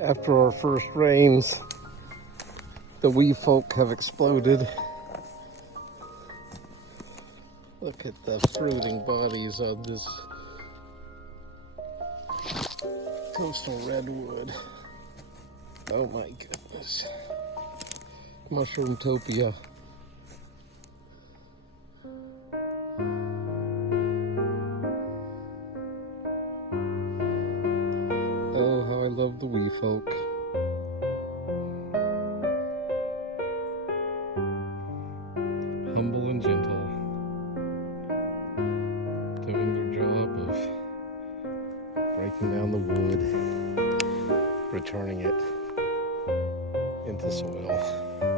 After our first rains, the wee folk have exploded. Look at the fruiting bodies of this coastal redwood. Oh my goodness. Mushroomtopia. Oh, how I love the wee folk. Humble and gentle. Doing their job of breaking down the wood, returning it into soil.